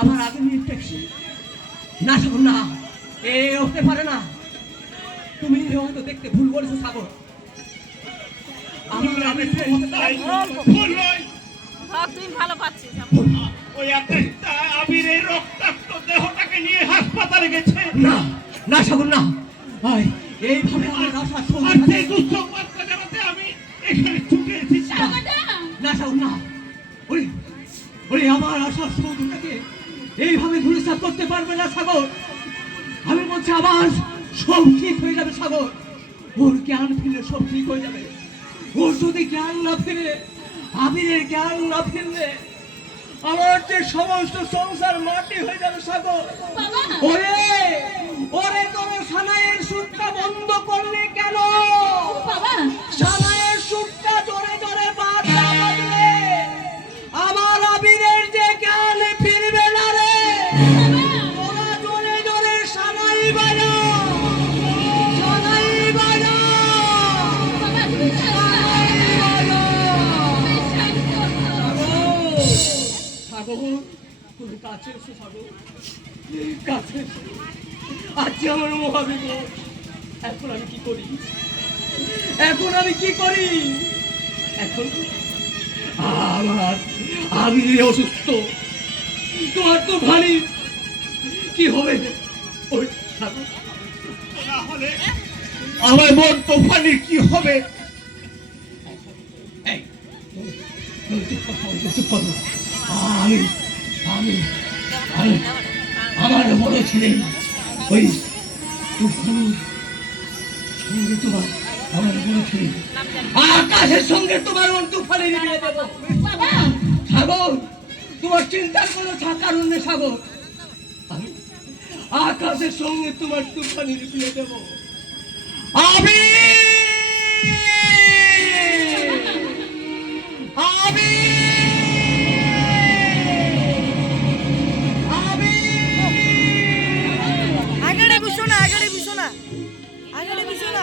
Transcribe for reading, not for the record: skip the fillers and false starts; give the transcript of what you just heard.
আমার আগে নিয়ে ট্যাক্সি না সাগর না, এ হতে পারে না। তুমি হয়তো দেখতে ভুল করেছো সাগর। তুমি ভালো পাচ্ছিস ওই একটা আবিরের রক্তাক্ত দেহটাকে নিয়ে হাসপাতালে গেছে। না না সাগর না, এইভাবে আমার আশা দুঃসংবাদটা জানাতে আমি এখানে ছুটে এসেছি। না সাগর না, ওই ওই আমার আশা সৌধটাকে এইভাবে ধূলিসাৎ করতে পারবে না সাগর। আমি বলছি আবার সব ঠিক হয়ে যাবে সাগর। ওর জ্ঞান ফিরলে সব ঠিক হয়ে যাবে। ওর যদি জ্ঞান না ফিরে, আবিরের জ্ঞান না ফিরলে আমার যে সমস্ত সংসার মাটি হয়ে যাবে সাগর। ওরে ওরে তোর সানাইয়ের সুরটা বন্ধ করলে কেন? সানাইয়ের সুরটা জোরে জোরে বাজলে আমার আবিরের যে জ্ঞান ফিরবে না রে। তোরা জোরে জোরে সানাই বাজা, সানাই বাজা, সাগর তুমি কাছে এসো সাগর, কাছে এসো। আজ আমার মহাবিপদ। এখন আমি কি করি? এখন আমি কি করি? এখন আমার আমি অসুস্থ, তোমার তো ভারী কি হবে? ওই সাগর না হলে আমার মন তোফানির কি হবে? আমি আমি আমি আমার বড় ছেলে ওই তুফানের সঙ্গে তোমার, আমার বড় ছেলে আকাশের সঙ্গে তোমার তুফানে নিয়ে দেবো। সাগর তোমার চিন্তার কোনো কারণ নেই সাগর, আমি আকাশের সঙ্গে তোমার তুফানে নিয়ে দেবো। আমি আমি আগেরে বিছনা, আগেরে বিছনা, আগেরে বিছনা।